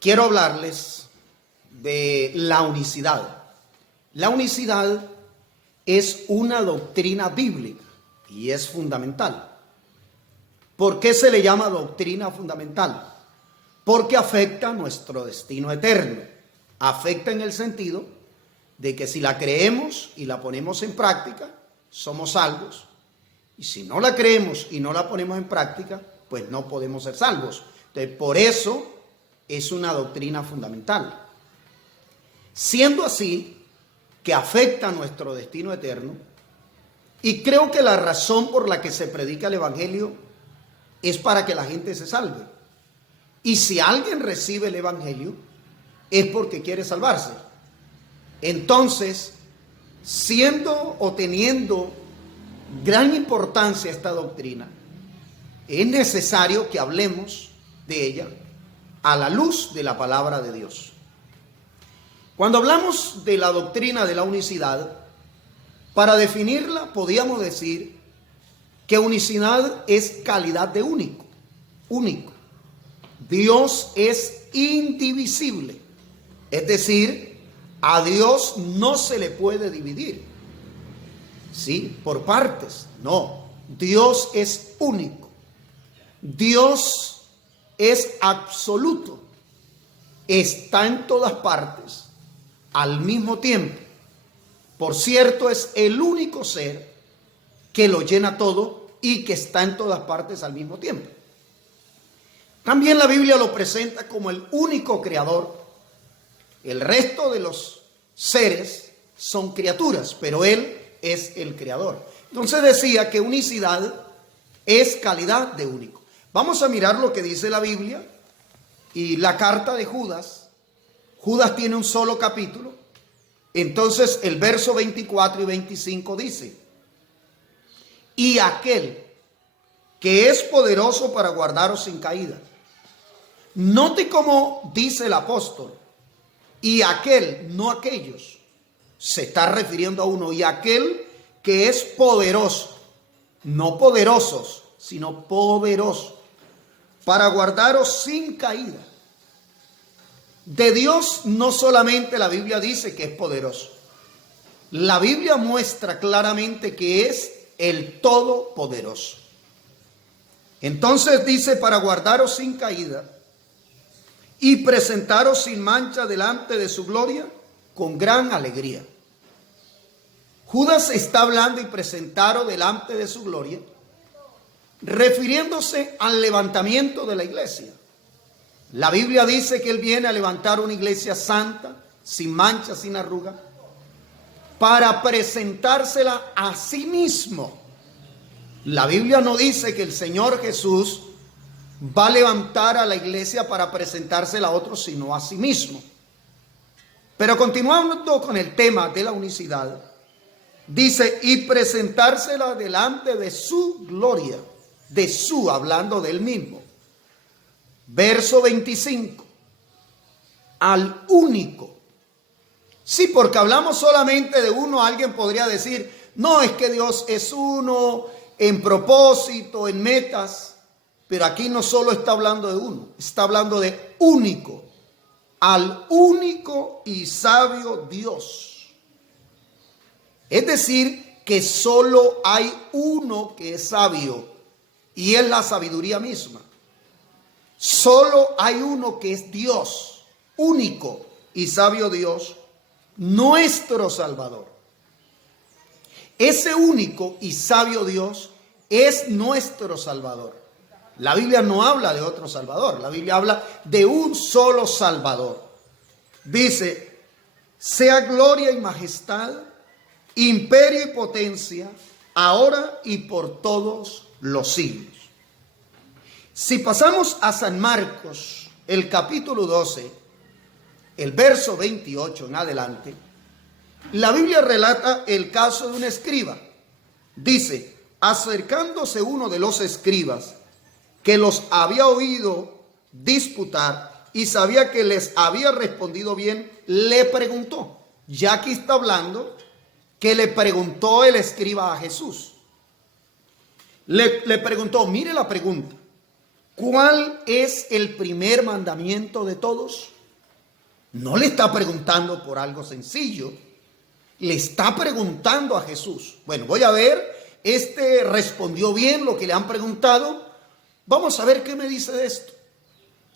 quiero hablarles de la unicidad. La unicidad es una doctrina bíblica y es fundamental. ¿Por qué se le llama doctrina fundamental? Porque afecta nuestro destino eterno. Afecta en el sentido de que si la creemos y la ponemos en práctica, somos salvos. Y si no la creemos y no la ponemos en práctica, pues no podemos ser salvos. Entonces, por eso es una doctrina fundamental. Siendo así, que afecta nuestro destino eterno, y creo que la razón por la que se predica el Evangelio es para que la gente se salve. Y si alguien recibe el Evangelio, es porque quiere salvarse. Entonces, siendo o teniendo gran importancia esta doctrina, es necesario que hablemos de ella a la luz de la palabra de Dios. Cuando hablamos de la doctrina de la unicidad, para definirla podríamos decir que unicidad es calidad de único, único. Dios es indivisible, es decir, a Dios no se le puede dividir, ¿sí? Por partes, no. Dios es único. Dios es absoluto. Está en todas partes al mismo tiempo. Por cierto, es el único ser que lo llena todo y que está en todas partes al mismo tiempo. También la Biblia lo presenta como el único creador. El resto de los seres son criaturas, pero Él es el creador. Entonces decía que unicidad es calidad de único. Vamos a mirar lo que dice la Biblia y la carta de Judas. Judas tiene un solo capítulo. Entonces el verso 24 y 25 dice: y aquel que es poderoso para guardaros sin caída. Note cómo dice el apóstol, y aquel, no aquellos. Se está refiriendo a uno, y aquel que es poderoso, no poderosos, sino poderoso, para guardaros sin caída. De Dios no solamente la Biblia dice que es poderoso, la Biblia muestra claramente que es el Todopoderoso. Entonces dice: para guardaros sin caída y presentaros sin mancha delante de su gloria con gran alegría. Judas está hablando y presentaros delante de su gloria, refiriéndose al levantamiento de la iglesia. La Biblia dice que Él viene a levantar una iglesia santa, sin mancha, sin arruga, para presentársela a sí mismo. La Biblia no dice que el Señor Jesús va a levantar a la iglesia para presentársela a otros, sino a sí mismo. Pero continuando con el tema de la unicidad, dice: y presentársela delante de su gloria, de su, hablando del mismo. Verso 25, al único. Sí, porque hablamos solamente de uno. Alguien podría decir: no, es que Dios es uno en propósito, en metas. Pero aquí no solo está hablando de uno, está hablando de único. Al único y sabio Dios. Es decir, que solo hay uno que es sabio, y es la sabiduría misma. Solo hay uno que es Dios, único y sabio Dios, nuestro Salvador. Ese único y sabio Dios es nuestro Salvador. La Biblia no habla de otro Salvador, la Biblia habla de un solo Salvador. Dice: sea gloria y majestad, imperio y potencia, ahora y por todos los siglos. Si pasamos a San Marcos, el capítulo 12, el verso 28 en adelante, la Biblia relata el caso de un escriba. Dice: acercándose uno de los escribas, que los había oído disputar y sabía que les había respondido bien, le preguntó. Ya aquí está hablando que le preguntó el escriba a Jesús. Le preguntó, mire la pregunta: ¿cuál es el primer mandamiento de todos? No le está preguntando por algo sencillo, le está preguntando a Jesús. Bueno, voy a ver, respondió bien lo que le han preguntado. Vamos a ver qué me dice de esto.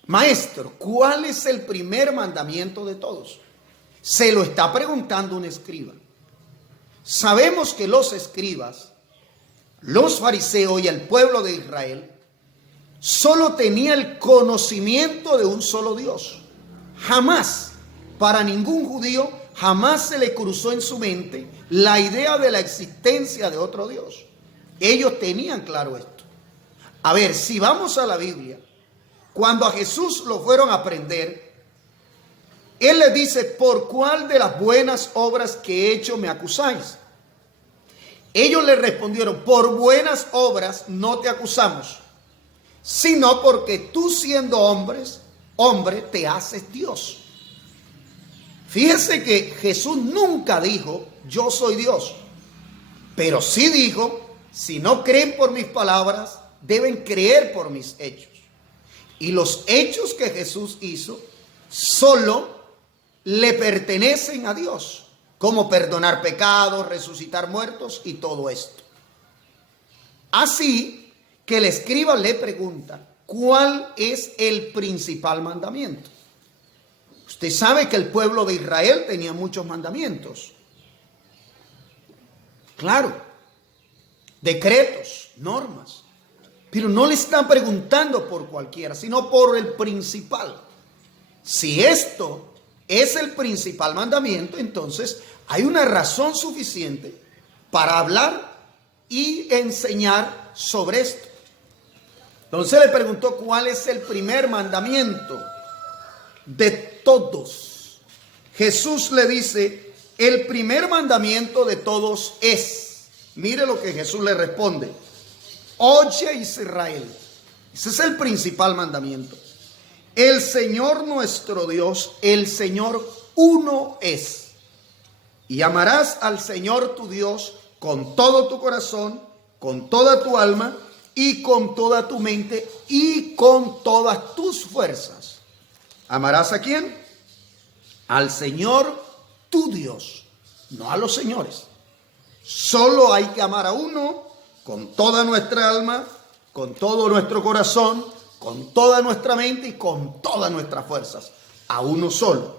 Maestro, ¿cuál es el primer mandamiento de todos? Se lo está preguntando un escriba. Sabemos que los escribas, los fariseos y el pueblo de Israel solo tenía el conocimiento de un solo Dios. Jamás, para ningún judío, jamás se le cruzó en su mente la idea de la existencia de otro Dios. Ellos tenían claro esto. A ver, si vamos a la Biblia, cuando a Jesús lo fueron a prender, Él les dice, ¿por cuál de las buenas obras que he hecho me acusáis? Ellos le respondieron, por buenas obras no te acusamos, sino porque tú siendo hombre te haces Dios. Fíjese que Jesús nunca dijo, yo soy Dios, pero sí dijo, si no creen por mis palabras, deben creer por mis hechos. Y los hechos que Jesús hizo solo le pertenecen a Dios, como perdonar pecados, resucitar muertos y todo esto. Así que el escriba le pregunta, ¿cuál es el principal mandamiento? Usted sabe que el pueblo de Israel tenía muchos mandamientos. Claro, decretos, normas. Pero no le están preguntando por cualquiera, sino por el principal. Si esto es el principal mandamiento, entonces hay una razón suficiente para hablar y enseñar sobre esto. Entonces le preguntó cuál es el primer mandamiento de todos. Jesús le dice, el primer mandamiento de todos es, mire lo que Jesús le responde, oye Israel, ese es el principal mandamiento. El Señor nuestro Dios, el Señor uno es. Y amarás al Señor tu Dios con todo tu corazón, con toda tu alma y con toda tu mente y con todas tus fuerzas. ¿Amarás a quién? Al Señor tu Dios, no a los señores. Solo hay que amar a uno con toda nuestra alma, con todo nuestro corazón, con toda nuestra mente y con todas nuestras fuerzas. A uno solo.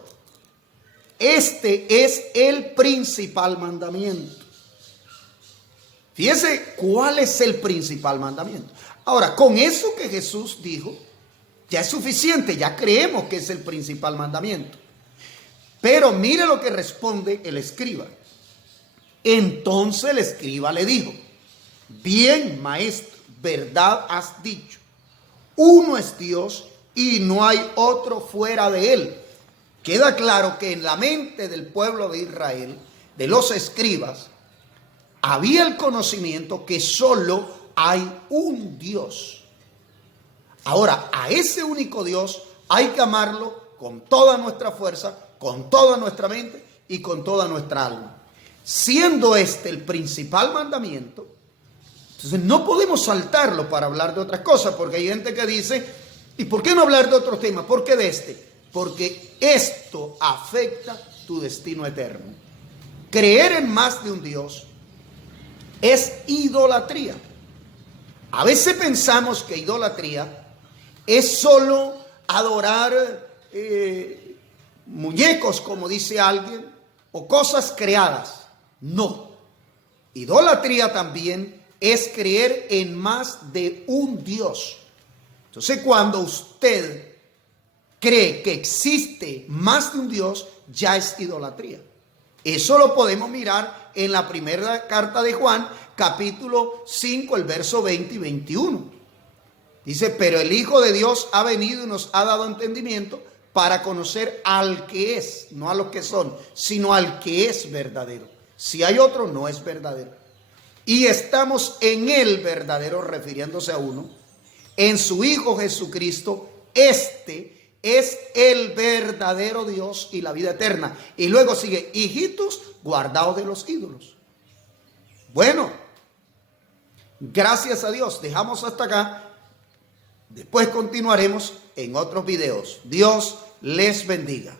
Este es el principal mandamiento. Fíjese cuál es el principal mandamiento. Ahora, con eso que Jesús dijo, ya es suficiente, ya creemos que es el principal mandamiento. Pero mire lo que responde el escriba. Entonces el escriba le dijo, bien, maestro, verdad has dicho. Uno es Dios y no hay otro fuera de él. Queda claro que en la mente del pueblo de Israel, de los escribas, había el conocimiento que solo hay un Dios. Ahora, a ese único Dios hay que amarlo con toda nuestra fuerza, con toda nuestra mente y con toda nuestra alma. Siendo este el principal mandamiento, entonces no podemos saltarlo para hablar de otras cosas, porque hay gente que dice, ¿y por qué no hablar de otros temas? ¿Por qué de este? Porque esto afecta tu destino eterno. Creer en más de un Dios es idolatría. A veces pensamos que idolatría es solo adorar muñecos, como dice alguien, o cosas creadas. No. Idolatría también es creer en más de un Dios. Entonces, cuando usted cree que existe más de un Dios, ya es idolatría. Eso lo podemos mirar en la primera carta de Juan, capítulo 5, el verso 20 y 21. Dice, pero el Hijo de Dios ha venido y nos ha dado entendimiento para conocer al que es, no a los que son, sino al que es verdadero. Si hay otro, no es verdadero. Y estamos en el verdadero, refiriéndose a uno, en su Hijo Jesucristo. Este es el verdadero Dios y la vida eterna. Y luego sigue, hijitos, guardaos de los ídolos. Bueno, gracias a Dios, dejamos hasta acá. Después continuaremos en otros videos. Dios les bendiga.